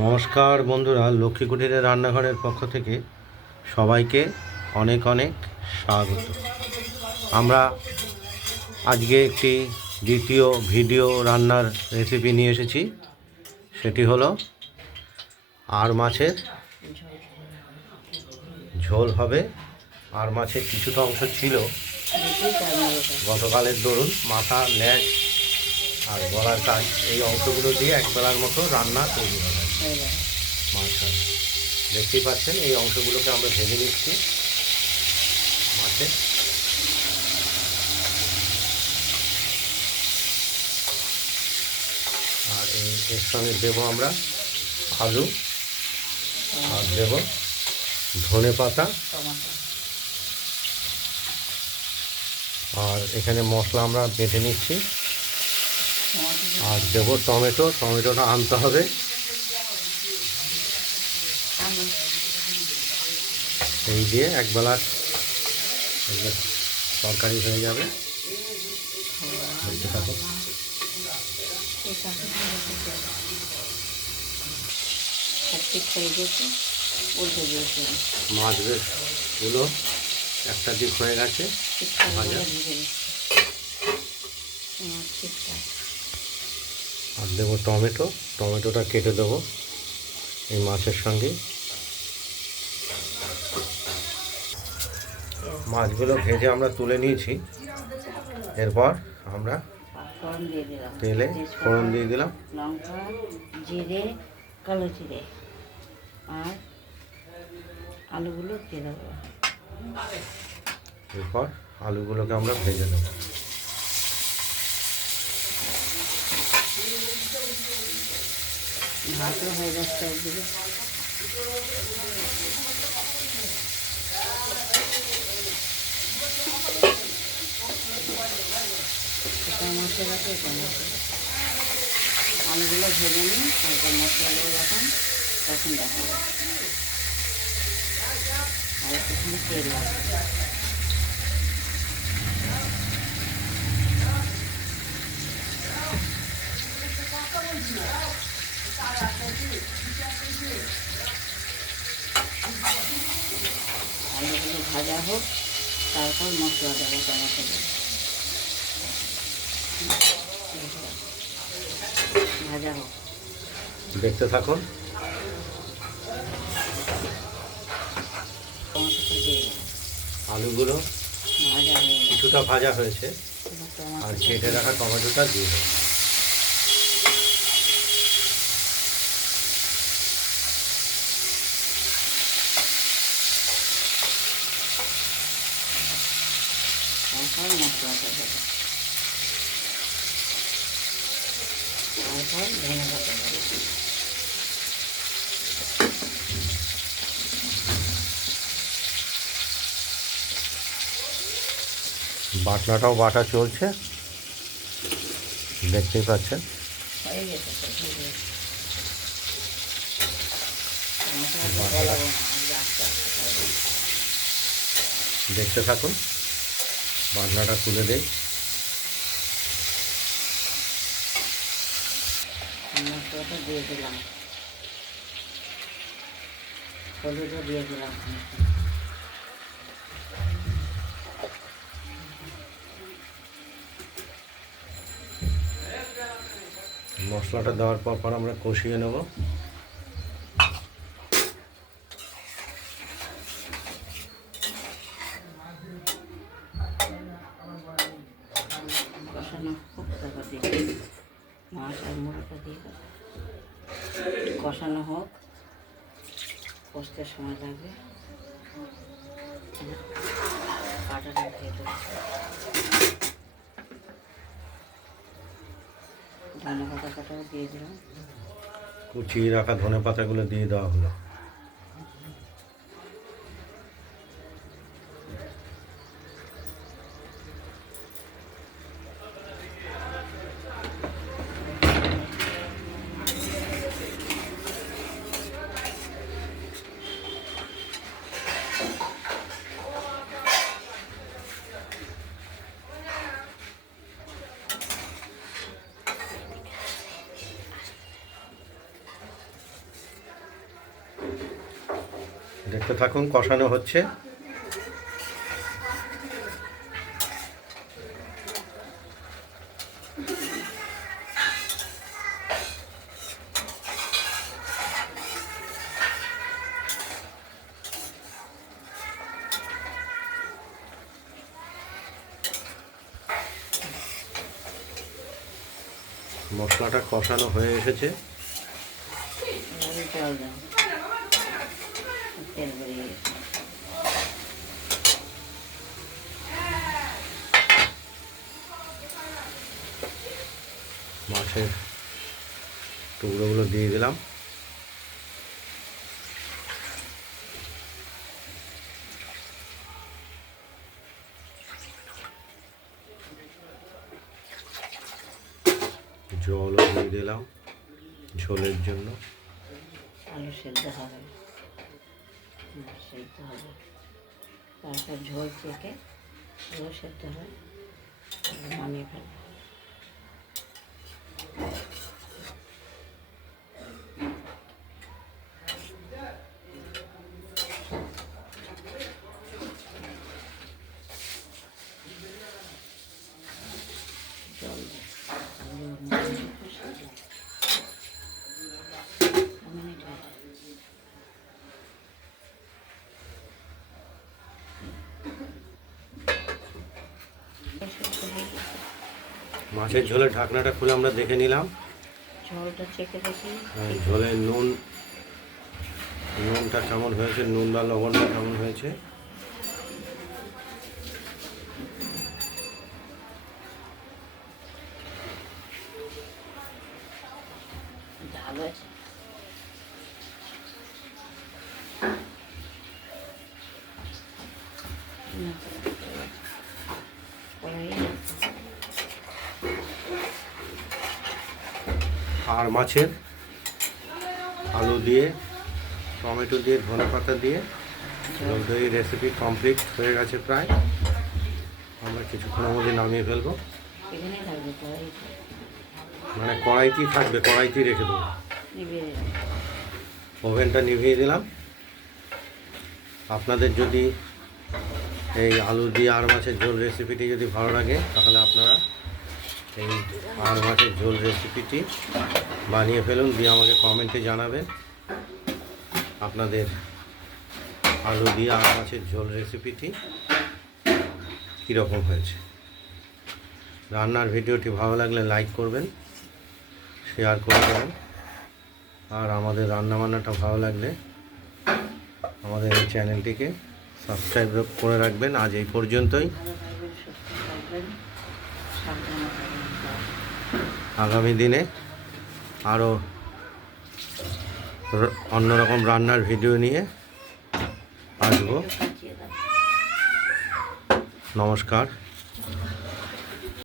নমস্কার বন্ধুরা, লক্ষ্মী কুটিরের রান্নাঘরের পক্ষ থেকে সবাইকে অনেক অনেক স্বাগত। আমরা আজকে একটি দ্বিতীয় ভিডিও রান্নার রেসিপি নিয়ে এসেছি। সেটি হলো আর মাছের ঝোল হবে। আর মাছের কিছুটা অংশ ছিল গতকালের দরুন, মাথা, লেজ আর গলার কাজ, এই অংশগুলো দিয়ে একবেলার মতো রান্না তৈরি হবে। মাছ দেখতেই পাচ্ছেন, এই অংশগুলোকে আমরা ভেজে নিচ্ছি মাছের। আর এর সঙ্গে দেবো আমরা আলু, আর দেবো ধনে পাতা, আর এখানে মশলা আমরা বেটে নিচ্ছি। আর দেবো টমেটো, টমেটোটা আনতে হবে। এই দিয়ে একবেলার তরকারি হয়ে যাবে। দেখতে থাকো। মাছগুলো একটা দিক হয়ে গেছে ভাজা। আর দেবো টমেটো, টমেটোটা কেটে দেবো এই মাছের সঙ্গে। মাছগুলো ভেজে আমরা তুলে নিয়েছি। এরপর আমরা তেলে ফোড়ন দিয়ে দিলাম, লঙ্কা, জিরে, কালো জিরে, আর আলুগুলো দিয়ে দেবো। এরপর আলুগুলোকে আমরা ভেজে দেবো। ভাতও হয়ে যাচ্ছে একদিকে। মশলাটা আলুগুলো ভেজে নিই, তারপর মশলাগুলো যখন তখন দেখা যায়। আর একটুখানি তেল লাগবে। আলুগুলো ভাজা হোক, তারপর মশলা দেবো টমেটো দিয়ে। ভাজা হোক, দেখতে থাকুন। আলুগুলো ভাজা হয়ে কিছুটা ভাজা হয়েছে, আর কেটে রাখা টমেটোটা দিয়ে দেবো। তারপর মশলাটা দেবো, তারপর ধনে পাতা দেবো। বাটনাটাও বাটা চলছে, দেখতেই পাচ্ছেন। দেখতে থাকুন, বাটনাটা তুলে দেই। মশলাটা দিয়ে দিলাম, হলুদও দিয়ে দিলাম। মশলাটা দেওয়ার পর আমরা কষিয়ে নেব। কষানো হোক, তারপর দিয়ে মাছ আর মুড়িটা দিয়ে কষানো হোক, কষতে সময় লাগবে। কাটাটা দিয়ে দেবো, ধনে পাতা কাটাও দিয়ে দিলাম। কুচিয়ে রাখা ধনে পাতাগুলো দিয়ে দেওয়া হলো। দেখতে থাকুন, কষানো হচ্ছে। মশলাটা কষানো হয়ে এসেছে। এবারে জল দাও, তেল বেরিয়ে গেছে। মাছের টুকরোগুলো দিয়ে দিলাম। জলও দিয়ে দিলাম ঝোলের জন্য। আলু সেদ্ধ হবে, সেদ্ধ হবে, তারপর ঝোল চেকে আলু সেদ্ধ হবে, নামিয়ে ফেলবো। জল দিয়ে আলু মিনিট হয়ে যায়। মাছের ঝোলের ঢাকনাটা খুলে আমরা দেখে নিলাম। ঝোলটা চেখে দেখি ঝোলের নুনটা কেমন হয়েছে, নুন বা লবণটা কেমন হয়েছে। ঝাল হয়েছে। আর মাছের আলু দিয়ে, টমেটো দিয়ে, ধনেপাতা দিয়ে ঝোল দই রেসিপি কমপ্লিট হয়ে গেছে প্রায়। আমরা কিছুক্ষণের মধ্যে নামিয়ে ফেলবো। এখানে থাকবে কড়াই, মানে কড়াইতেই থাকবে, কড়াইতেই রেখে দেবো। নিভিয়ে ওভেনটা নিভিয়ে দিলাম। আপনাদের যদি এই আলু দিয়ে আর মাছের ঝোল রেসিপিটি যদি ভালো লাগে, তাহলে আপনারা এই আর মাছের ঝোল রেসিপিটি বানিয়ে ফেলুন, দিয়ে আমাকে কমেন্টে জানাবেন আপনাদের আলু দিয়ে আর মাছের ঝোল রেসিপিটি কীরকম হয়েছে। রান্নার ভিডিওটি ভালো লাগলে লাইক করবেন, শেয়ার করে দেবেন। আর আমাদের রান্নাবান্নাটা ভালো লাগলে আমাদের এই চ্যানেলটিকে সাবস্ক্রাইব করে রাখবেন। আজ এই পর্যন্তই। ভালো থাকবেন, সুস্থ থাকবেন, সাবধানে থাকবেন। আগামী দিনে আরও অন্যরকম রান্নার ভিডিও নিয়ে আসবো। নমস্কার।